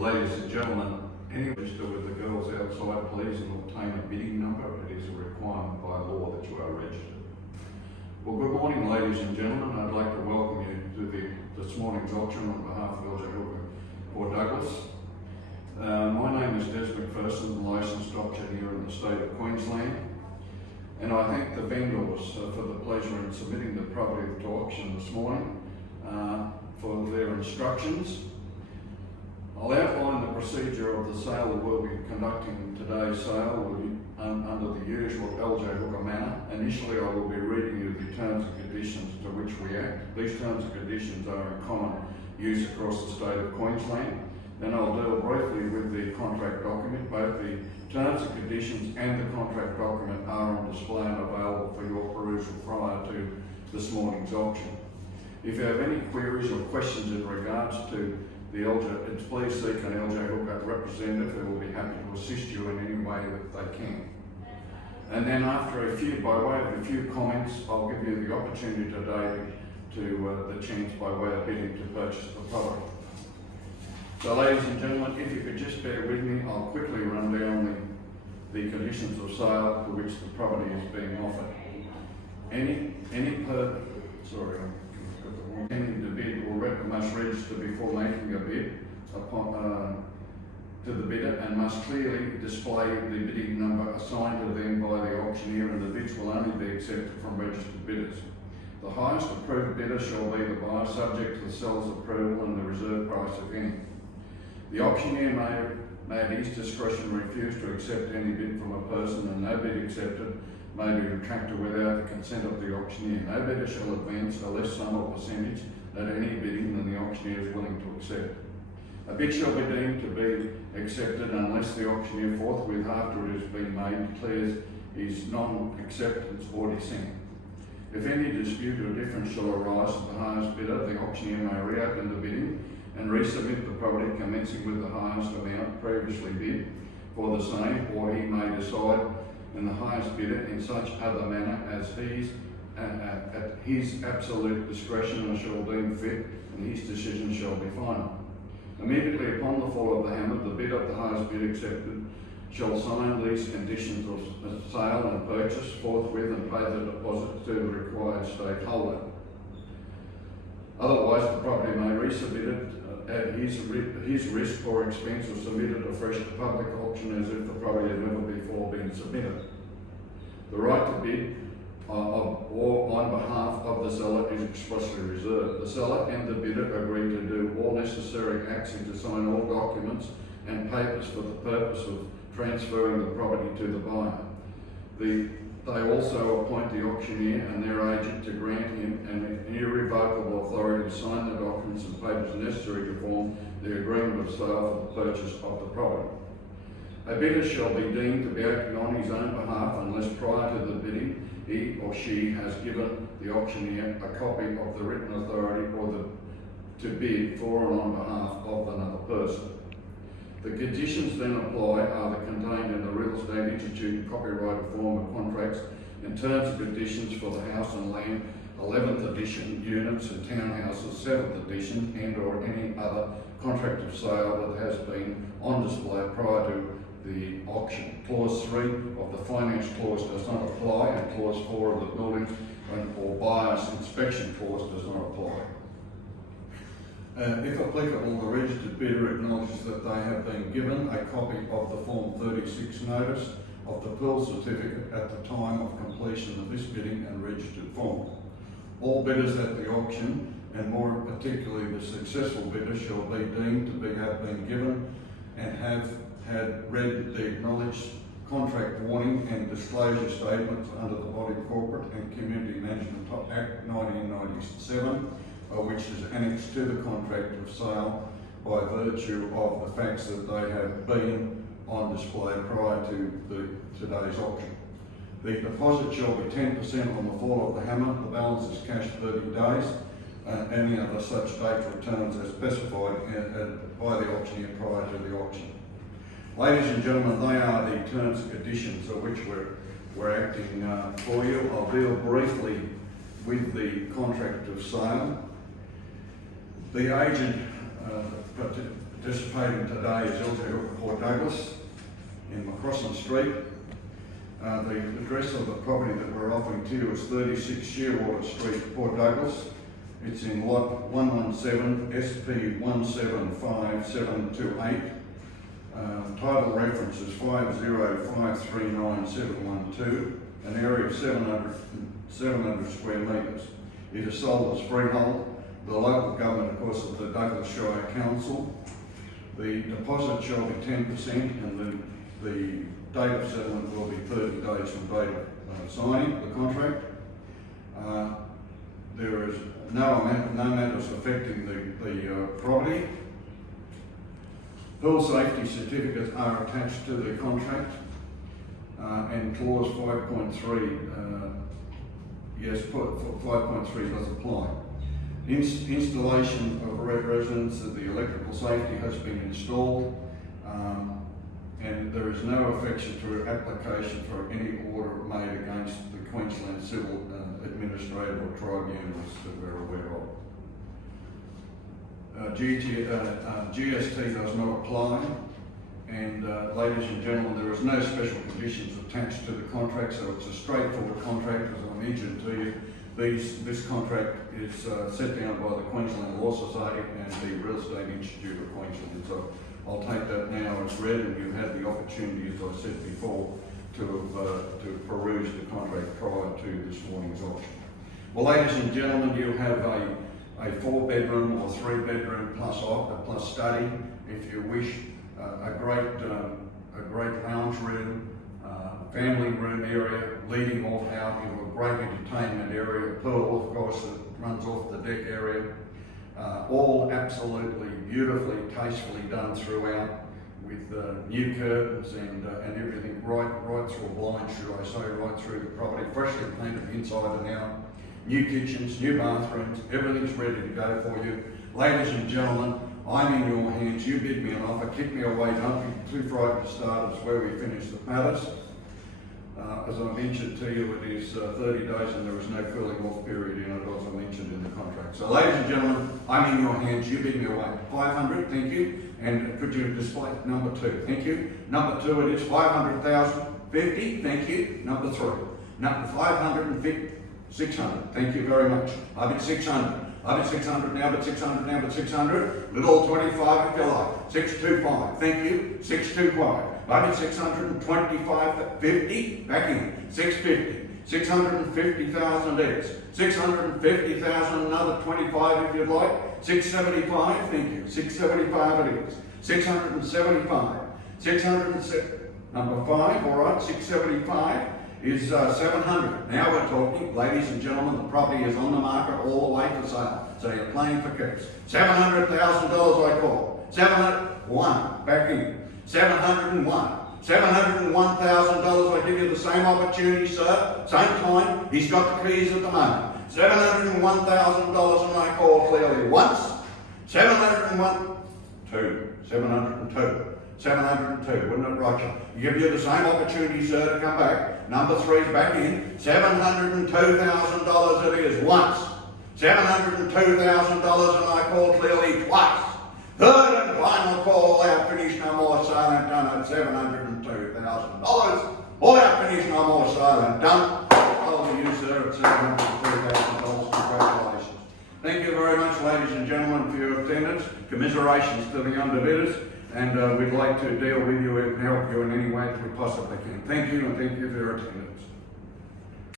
Ladies and gentlemen, any register with the girls outside please and obtain a bidding number. It is a requirement by law that you are registered. Well, good morning ladies and gentlemen. I'd like to welcome you to this morning's auction on behalf of LJ Hooker Port Douglas. My name is McPherson, licensed auctioneer in the state of Queensland, and I thank the vendors for the pleasure in submitting the property to auction this morning for their instructions. I'll outline the procedure of the sale. We'll be conducting today's sale under the usual LJ Hooker manner. Initially, I will be reading you the terms and conditions to which we act. These terms and conditions are in common use across the state of Queensland. Then I'll deal briefly with the contract document. Both the terms and conditions and the contract document are on display and available for your perusal prior to this morning's auction. If you have any queries or questions in regards to the LJ, please seek an LJ Hooker representative who will be happy to assist you in any way that they can. And then after by way of a few comments, I'll give you the opportunity today to the chance by way of bidding to purchase the property. So ladies and gentlemen, if you could just bear with me, I'll quickly run down the conditions of sale to which the property is being offered. Intending to bid or must register before making a bid to the bidder and must clearly display the bidding number assigned to them by the auctioneer, and the bids will only be accepted from registered bidders. The highest approved bidder shall be the buyer, subject to the seller's approval and the reserve price of any. The auctioneer may at his discretion refuse to accept any bid from a person, and no bid accepted may be retracted without the consent of the auctioneer. No bidder shall advance a less sum or percentage at any bidding than the auctioneer is willing to accept. A bid shall be deemed to be accepted unless the auctioneer forthwith after it has been made declares his non-acceptance or dissent. If any dispute or difference shall arise with the highest bidder, the auctioneer may reopen the bidding and resubmit the property commencing with the highest amount previously bid for the same, or he may decide in the highest bidder in such other manner as at his absolute discretion and shall deem fit, and his decision shall be final. Immediately upon the fall of the hammer, the bid of the highest bid accepted shall sign these conditions of sale and purchase forthwith and pay the deposit to the required stakeholder. Otherwise, the property may resubmit it at his risk or expense, or submit it afresh to public auction as if the property had never before been submitted. The right to bid or on behalf of the seller is expressly reserved. The seller and the bidder agree to do all necessary acts and to sign all documents and papers for the purpose of transferring the property to the buyer. They also appoint the auctioneer and their agent to grant him an irrevocable authority to sign the documents and papers necessary to form the agreement of sale for the purchase of the property. A bidder shall be deemed to be acting on his own behalf unless prior to the bidding he or she has given the auctioneer a copy of the written authority to bid for and on behalf of another person. The conditions then apply are contained in the Real Estate Institute and copyrighted form of contracts and terms and conditions for the house and land 11th edition units and townhouses 7th edition, and or any other contract of sale that has been on display prior to the auction. Clause 3 of the finance clause does not apply, and clause 4 of the building or buyer's inspection clause does not apply. If applicable, the registered bidder acknowledges that they have been given a copy of the Form 36 notice of the pool certificate at the time of completion of this bidding and registered form. All bidders at the auction, and more particularly the successful bidder, shall be deemed to have been given and have had read the acknowledged contract warning and disclosure statements under the Body Corporate and Community Management Act 1997, which is annexed to the contract of sale by virtue of the facts that they have been on display prior to today's auction. The deposit shall be 10% on the fall of the hammer. The balance is cash 30 days. Any other such date returns as specified by the auctioneer prior to the auction. Ladies and gentlemen, they are the terms and conditions of which we're acting for you. I'll deal briefly with the contract of sale. The agent Participating today is Port Douglas in McPherson Street. The address of the property that we're offering to you is 36 Shearwater Street, Port Douglas. It's in lot 117 SP 175728. Title reference is 50539-712, an area of 700 square metres. It is sold as freehold. The local government, of course, is the Douglas Shire Council. The deposit shall be 10% and the date of settlement will be 30 days from date of signing the contract. There is no matters affecting the property. Full safety certificates are attached to the contract, and clause 5.3, yes, 5.3 does apply. Installation of residence of the electrical safety has been installed, and there is no affection to application for any order made against the Queensland Civil Administrative Tribunals that we're aware of. GST does not apply, and ladies and gentlemen, there is no special conditions attached to the contract, so it's a straightforward contract. As I mentioned to you, this contract is set down by the Queensland Law Society and the Real Estate Institute of Queensland. So I'll take that now as read, and you've had the opportunity, as I said before, to peruse the contract prior to this morning's auction. Well, ladies and gentlemen, you have a 4-bedroom or 3-bedroom plus study, if you wish, a great lounge room, family room area, leading off out into a great entertainment area, pool, of course, that runs off the deck area. All absolutely beautifully, tastefully done throughout, with new curtains and everything right through a blind, should I say, right through the property, freshly painted inside and out. New kitchens, new bathrooms, everything's ready to go for you. Ladies and gentlemen, I'm in your hands. You bid me an offer, kick me away, don't be too frightened to start. It's where we finish the matters. As I mentioned to you, it is 30 days and there is no cooling off period in it, as I mentioned in the contract. So ladies and gentlemen, I'm in your hands. You bid me away. 500, thank you. And could you display number 2? Thank you. Number 2, it is 500,000. 50, thank you. Number 3. Number 550. 600, thank you very much. I bid 600. I bid 600 now, but 600 now, but 600. Little 25 if you like. 625, thank you. 625. I bid 625, 50, back in. 650. 650,000 X. 650,000, another 25 if you'd like. 675, thank you. 675 it is. 675. 607, number 5, all right, 675. Is 700. Now we're talking, ladies and gentlemen, the property is on the market all the way for sale. So you're playing for keeps. $700,000 I call. 701, back in. 701. $701,000, I give you the same opportunity, sir. Same time, he's got the keys at the moment. $701,000 and I call clearly once. 701, 2, 702. 702, wouldn't it, Roger? Give you the same opportunity, sir, to come back. Number 3's back in. $702,000 it is once. $702,000 and I call clearly twice. Third and final call, all out, finish, no more, silent, done at $702,000. All out, finish, no more, silent, done. Over to you, sir, at $702,000. Congratulations. Thank you very much, ladies and gentlemen, for your attendance. Commiserations to the underbidders. And we'd like to deal with you and help you in any way that we possibly can. Thank you, and thank you for your attendance.